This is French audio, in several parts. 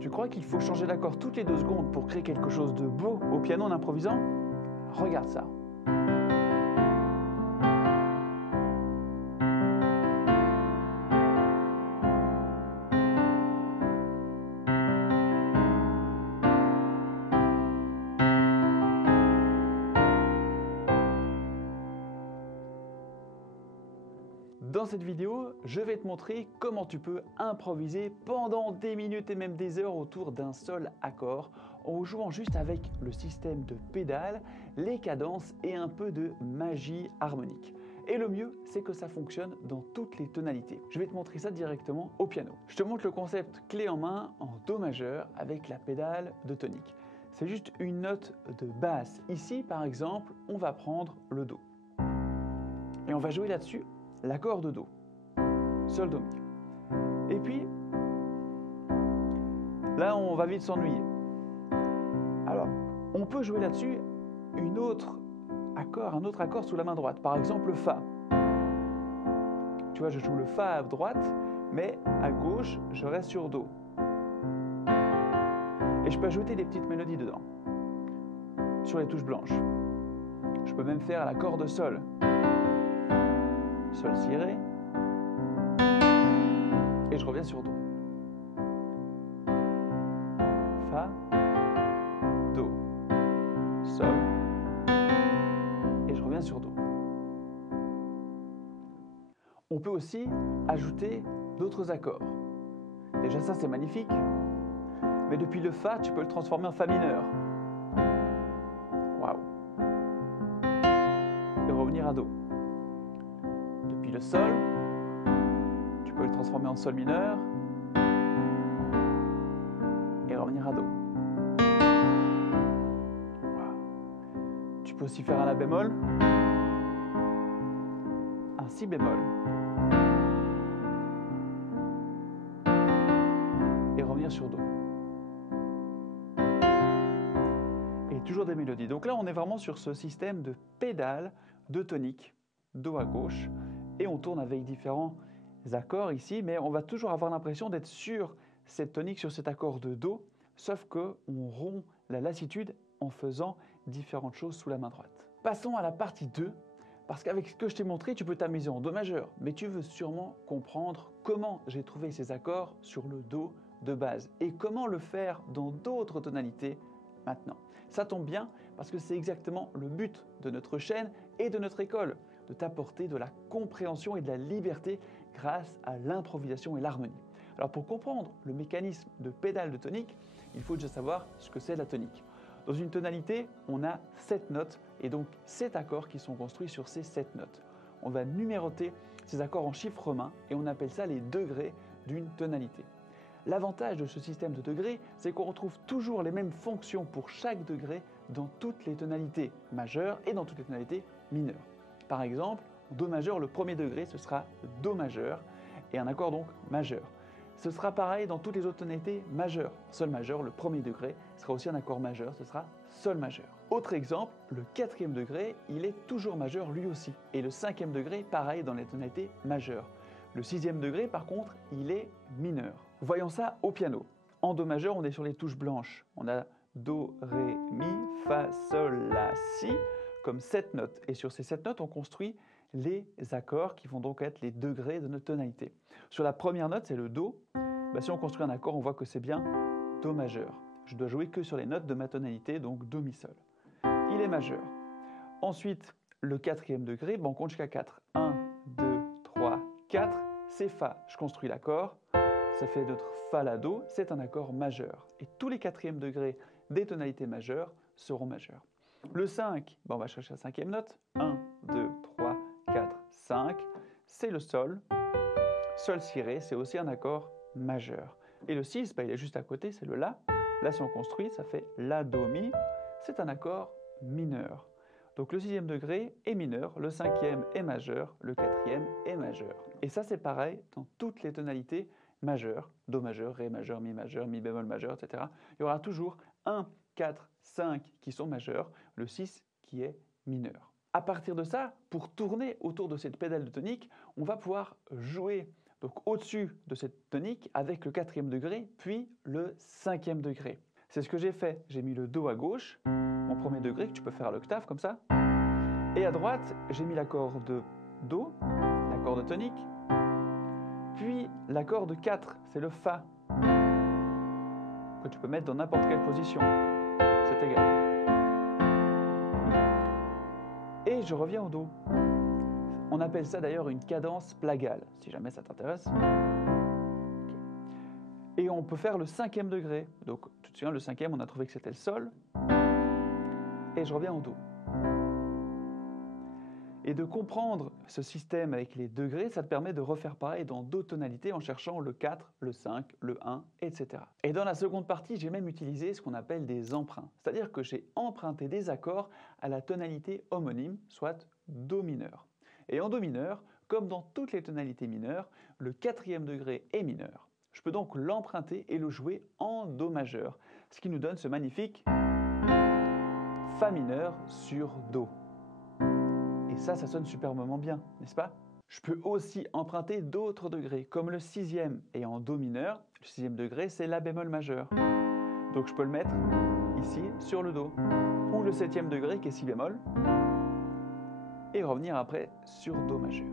Tu crois qu'il faut changer d'accord toutes les 2 secondes pour créer quelque chose de beau au piano en improvisant? Regarde ça. Dans cette vidéo, je vais te montrer comment tu peux improviser pendant des minutes et même des heures autour d'un seul accord en jouant juste avec le système de pédales, les cadences et un peu de magie harmonique. Et le mieux, c'est que ça fonctionne dans toutes les tonalités. Je vais te montrer ça directement au piano. Je te montre le concept clé en main en Do majeur avec la pédale de tonique. C'est juste une note de basse. Ici, par exemple, on va prendre le Do. Et on va jouer là-dessus l'accord de Do, Sol, Do, Mi. Et puis, là, on va vite s'ennuyer. Alors, on peut jouer là-dessus un autre accord sous la main droite. Par exemple, le Fa. Tu vois, je joue le Fa à droite, mais à gauche, je reste sur Do. Et je peux ajouter des petites mélodies dedans, sur les touches blanches. Je peux même faire l'accord de Sol. Sol, Si, Ré. Et je reviens sur Do. Fa, Do, Sol, et je reviens sur Do. On peut aussi ajouter d'autres accords. Déjà ça c'est magnifique, mais depuis le Fa, tu peux le transformer en Fa mineur. Waouh! Et revenir à Do. Depuis le Sol, tu peux le transformer en Sol mineur et revenir à Do. Tu peux aussi faire un La bémol, un Si bémol et revenir sur Do. Et toujours des mélodies. Donc là, on est vraiment sur ce système de pédales de tonique, Do à gauche, et on tourne avec différents accords ici, mais on va toujours avoir l'impression d'être sur cette tonique, sur cet accord de Do, sauf qu'on rompt la lassitude en faisant différentes choses sous la main droite. Passons à la partie 2, parce qu'avec ce que je t'ai montré, tu peux t'amuser en Do majeur, mais tu veux sûrement comprendre comment j'ai trouvé ces accords sur le Do de base et comment le faire dans d'autres tonalités maintenant. Ça tombe bien parce que c'est exactement le but de notre chaîne et de notre école, de t'apporter de la compréhension et de la liberté grâce à l'improvisation et l'harmonie. Alors pour comprendre le mécanisme de pédale de tonique, il faut déjà savoir ce que c'est la tonique. Dans une tonalité, on a 7 notes et donc 7 accords qui sont construits sur ces 7 notes. On va numéroter ces accords en chiffres romains et on appelle ça les degrés d'une tonalité. L'avantage de ce système de degrés, c'est qu'on retrouve toujours les mêmes fonctions pour chaque degré dans toutes les tonalités majeures et dans toutes les tonalités mineures. Par exemple, Do majeur, le premier degré, ce sera Do majeur et un accord donc majeur. Ce sera pareil dans toutes les autres tonalités majeures. Sol majeur, le premier degré, sera aussi un accord majeur, ce sera Sol majeur. Autre exemple, le 4e degré, il est toujours majeur lui aussi. Et le 5e degré, pareil dans les tonalités majeures. Le 6e degré, par contre, il est mineur. Voyons ça au piano. En Do majeur, on est sur les touches blanches. On a Do, Ré, Mi, Fa, Sol, La, Si, comme 7 notes. Et sur ces 7 notes, on construit les accords qui vont donc être les degrés de notre tonalité. Sur la première note, c'est le Do. Si on construit un accord, on voit que c'est bien Do majeur. Je dois jouer que sur les notes de ma tonalité, donc Do, Mi, Sol. Il est majeur. Ensuite, le 4e degré, on compte jusqu'à 4. 1, 2, 3, 4, c'est Fa. Je construis l'accord, ça fait notre Fa, La, Do, c'est un accord majeur. Et tous les 4e degrés des tonalités majeures seront majeurs. Le 5, on va chercher la 5e note. 1, 2, 3, 4, 5, c'est le Sol. Sol, Si, Ré, c'est aussi un accord majeur. Et le 6, il est juste à côté, c'est le La. Là, si on construit, ça fait La, Do, Mi, c'est un accord mineur. Donc le 6e degré est mineur, le 5e est majeur, le 4e est majeur. Et ça, c'est pareil dans toutes les tonalités majeures, Do majeur, Ré majeur, Mi bémol majeur, etc. Il y aura toujours 1, 4, 5 qui sont majeurs, le 6 qui est mineur. À partir de ça, pour tourner autour de cette pédale de tonique, on va pouvoir jouer Donc au-dessus de cette tonique avec le 4e degré, puis le 5e degré. C'est ce que j'ai fait. J'ai mis le Do à gauche, mon premier degré que tu peux faire à l'octave comme ça. Et à droite, j'ai mis l'accord de Do, l'accord de tonique, puis l'accord de 4, c'est le Fa, que tu peux mettre dans n'importe quelle position. C'est égal. Et je reviens au Do. On appelle ça d'ailleurs une cadence plagale, si jamais ça t'intéresse. Okay. Et on peut faire le 5e degré. Donc, tu te souviens, le 5e, on a trouvé que c'était le Sol. Et je reviens au Do. Et de comprendre ce système avec les degrés, ça te permet de refaire pareil dans d'autres tonalités en cherchant le 4, le 5, le 1, etc. Et dans la seconde partie, j'ai même utilisé ce qu'on appelle des emprunts. C'est-à-dire que j'ai emprunté des accords à la tonalité homonyme, soit Do mineur. Et en Do mineur, comme dans toutes les tonalités mineures, le 4e degré est mineur. Je peux donc l'emprunter et le jouer en Do majeur, ce qui nous donne ce magnifique Fa mineur sur Do. Et ça sonne superbement bien, n'est-ce pas? Je peux aussi emprunter d'autres degrés, comme le 6e, et en Do mineur, le 6e degré, c'est La bémol majeur. Donc je peux le mettre ici, sur le Do. Ou le 7e degré, qui est Si bémol, et revenir après sur Do majeur.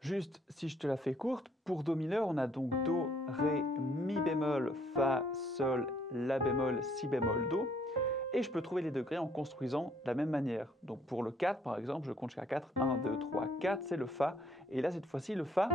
Juste, si je te la fais courte, pour Do mineur, on a donc Do, Ré, Mi bémol, Fa, Sol, La bémol, Si bémol, Do. Et je peux trouver les degrés en construisant de la même manière. Donc pour le 4, par exemple, je compte jusqu'à 4. 1, 2, 3, 4, c'est le Fa. Et là, cette fois-ci, le Fa,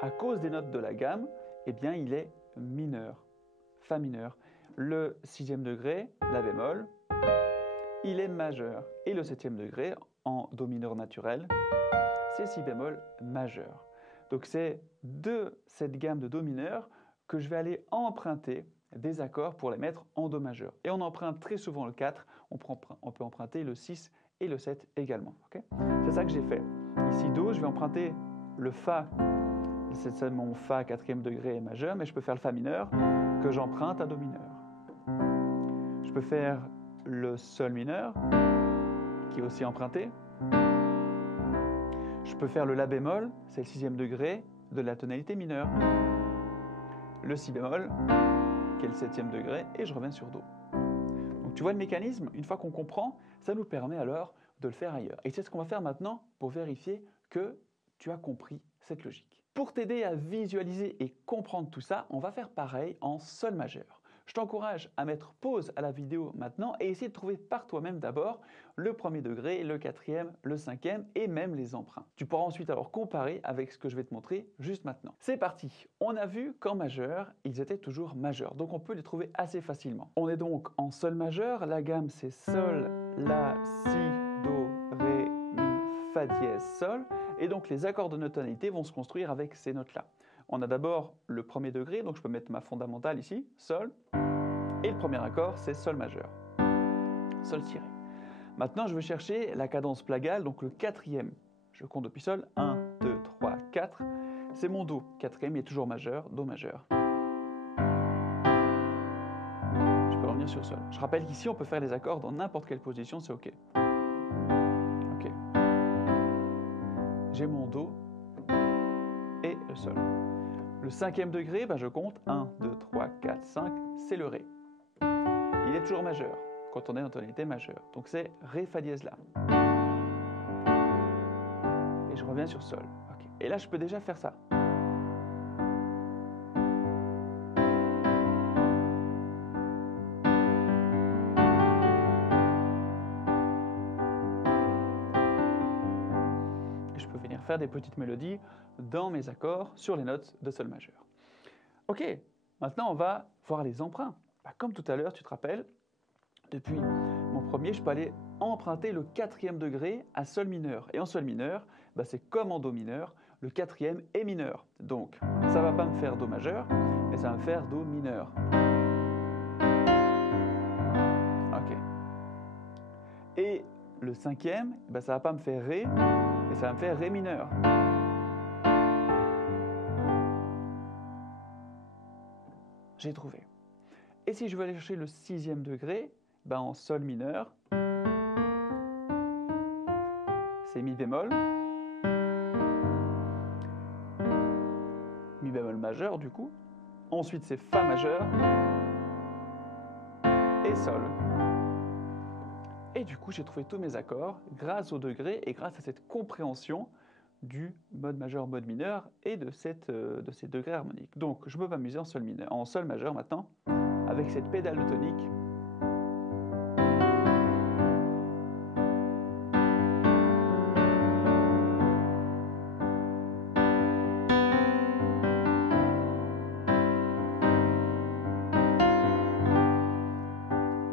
à cause des notes de la gamme, eh bien, il est mineur. Fa mineur. Le 6e degré, La bémol, il est majeur. Et le 7e degré, en Do mineur naturel, c'est Si bémol majeur. Donc c'est de cette gamme de Do mineur que je vais aller emprunter des accords pour les mettre en Do majeur. Et on emprunte très souvent le 4, on peut emprunter le 6 et le 7 également. Okay, c'est ça que j'ai fait. Ici Do, je vais emprunter le Fa, c'est mon Fa 4e degré majeur, mais je peux faire le Fa mineur que j'emprunte à Do mineur. Je peux faire le Sol mineur, qui est aussi emprunté. Je peux faire le La bémol, c'est le 6e degré de la tonalité mineure. Le Si bémol, qui est le 7e degré, et je reviens sur Do. Donc tu vois le mécanisme, une fois qu'on comprend, ça nous permet alors de le faire ailleurs. Et c'est ce qu'on va faire maintenant pour vérifier que tu as compris cette logique. Pour t'aider à visualiser et comprendre tout ça, on va faire pareil en Sol majeur. Je t'encourage à mettre pause à la vidéo maintenant et essayer de trouver par toi-même d'abord le 1er degré, le 4e, le 5e et même les emprunts. Tu pourras ensuite alors comparer avec ce que je vais te montrer juste maintenant. C'est parti! On a vu qu'en majeur, ils étaient toujours majeurs, donc on peut les trouver assez facilement. On est donc en Sol majeur, la gamme c'est Sol, La, Si, Do, Ré, Mi, Fa dièse, Sol, et donc les accords de notre tonalité vont se construire avec ces notes-là. On a d'abord le 1er degré, donc je peux mettre ma fondamentale ici, Sol, et le premier accord c'est Sol majeur, Sol tiré. Maintenant je vais chercher la cadence plagale, donc le 4e. Je compte depuis Sol, 1, 2, 3, 4, c'est mon Do, 4e, il est toujours majeur, Do majeur. Je peux revenir sur Sol. Je rappelle qu'ici on peut faire les accords dans n'importe quelle position, c'est OK. OK. J'ai mon Do et le Sol. Le 5e degré, je compte 1, 2, 3, 4, 5, c'est le Ré. Il est toujours majeur quand on est en tonalité majeure. Donc c'est Ré, Fa dièse, La. Et je reviens sur Sol. Okay. Et là, je peux déjà faire ça. Et je peux venir faire des petites mélodies dans mes accords sur les notes de Sol majeur. Ok, maintenant on va voir les emprunts. Comme tout à l'heure, tu te rappelles, depuis mon premier, je peux aller emprunter le 4e degré à Sol mineur. Et en Sol mineur, c'est comme en Do mineur, le 4e est mineur. Donc, ça ne va pas me faire Do majeur, mais ça va me faire Do mineur. Ok. Et le 5e, ça ne va pas me faire Ré, mais ça va me faire Ré mineur. J'ai trouvé. Et si je veux aller chercher le 6e degré, en Sol mineur, c'est Mi bémol. majeur du coup. Ensuite c'est Fa majeur et Sol. Et du coup j'ai trouvé tous mes accords grâce au degré et grâce à cette compréhension du mode majeur, mode mineur et de ces degrés harmoniques. Donc je peux m'amuser en sol majeur maintenant avec cette pédale de tonique.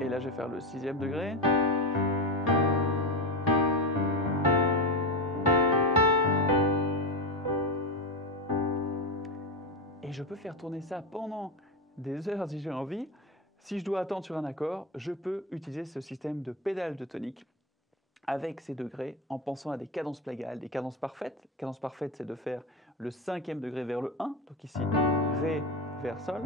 Et là je vais faire le 6e degré. Et je peux faire tourner ça pendant des heures si j'ai envie. Si je dois attendre sur un accord, je peux utiliser ce système de pédale de tonique avec ces degrés en pensant à des cadences plagales, des cadences parfaites. Cadence parfaite, c'est de faire le 5e degré vers le 1, donc ici Ré vers Sol,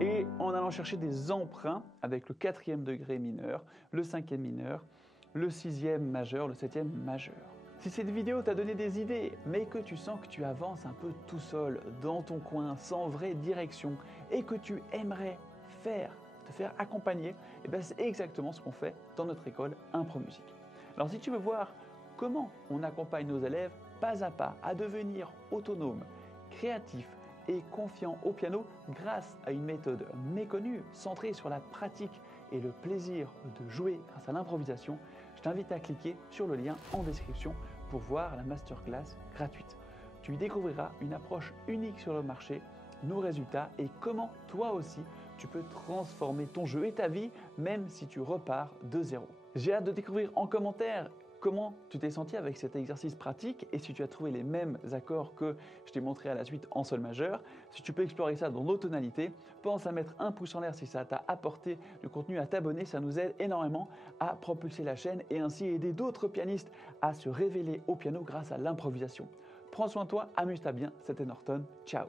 et en allant chercher des emprunts avec le 4e degré mineur, le 5e mineur, le 6e majeur, le 7e majeur. Si cette vidéo t'a donné des idées, mais que tu sens que tu avances un peu tout seul, dans ton coin, sans vraie direction, et que tu aimerais te faire accompagner, et bien c'est exactement ce qu'on fait dans notre école Impro Musique. Alors si tu veux voir comment on accompagne nos élèves pas à pas à devenir autonomes, créatifs et confiants au piano grâce à une méthode méconnue, centrée sur la pratique et le plaisir de jouer grâce à l'improvisation, je t'invite à cliquer sur le lien en description pour voir la masterclass gratuite. Tu y découvriras une approche unique sur le marché, nos résultats et comment toi aussi tu peux transformer ton jeu et ta vie même si tu repars de zéro. J'ai hâte de découvrir en commentaire comment tu t'es senti avec cet exercice pratique et si tu as trouvé les mêmes accords que je t'ai montré à la suite en sol majeur. Si tu peux explorer ça dans nos tonalités, pense à mettre un pouce en l'air si ça t'a apporté du contenu, à t'abonner, ça nous aide énormément à propulser la chaîne et ainsi aider d'autres pianistes à se révéler au piano grâce à l'improvisation. Prends soin de toi, amuse-toi bien, c'était Norton, ciao.